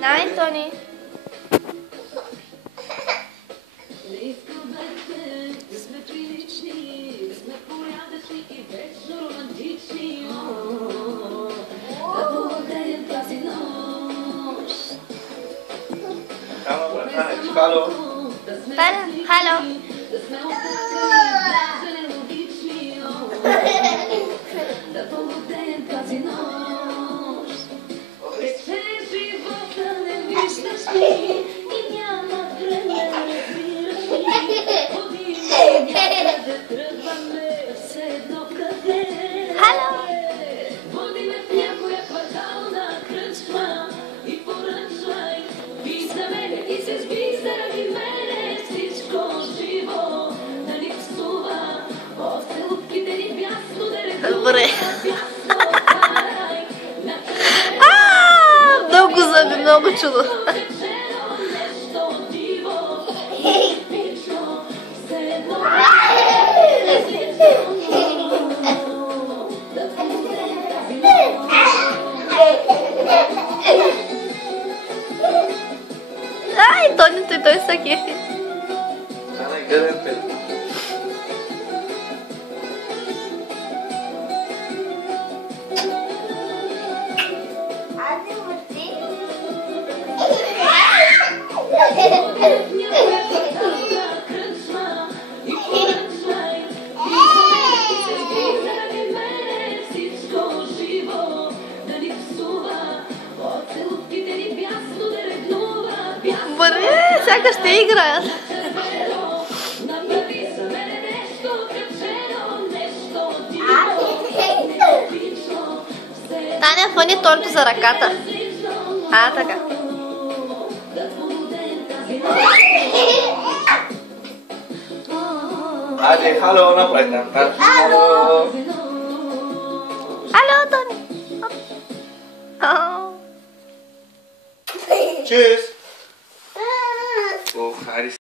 Nein, Toni. Hallo. Hallo. Добре. Много зъби, много чудо. Ай, Тони, той са кефи. Бъде, сякаш ще играят. Таня, фъни Торито за ръката. Така. Ade, halo, направи там. Halo. Hallo, Toни. Tschüss. Oh, Aris.